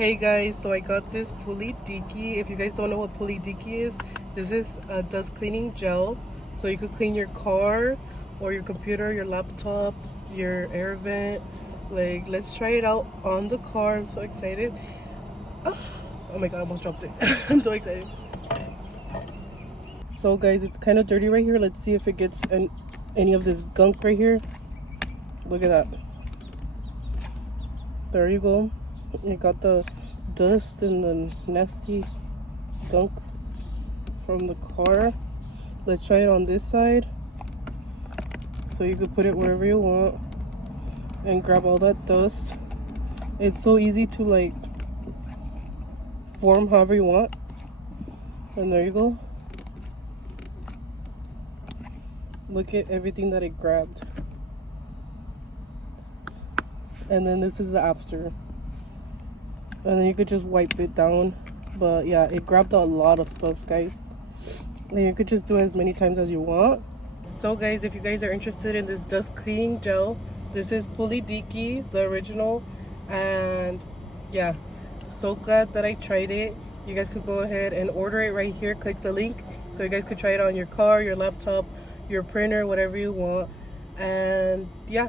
Hey guys, so I got this Pulidiki. If you guys don't know what Pulidiki is, this is a dust cleaning gel. So you could clean your car or your computer, your laptop, your air vent. Like, let's try it out on the car. I'm so excited. Oh my god, I almost dropped it. I'm so excited. So guys, it's kind of dirty right here. Let's see if it gets any of this gunk right here. Look at that. There you go. It got the dust and the nasty gunk from the car. Let's try it on this side. So you could put it wherever you want and grab all that dust. It's so easy to like form however you want. And there you go. Look at everything that it grabbed. And then this is the after. And then you could just wipe it down. But yeah, it grabbed a lot of stuff, guys. And you could just do it as many times as you want. So guys, if you guys are interested in this dust cleaning gel, this is Pulidiki, the original. And yeah, so glad that I tried it. You guys could go ahead and order it right here. Click the link so you guys could try it on your car, your laptop, your printer, whatever you want. And yeah,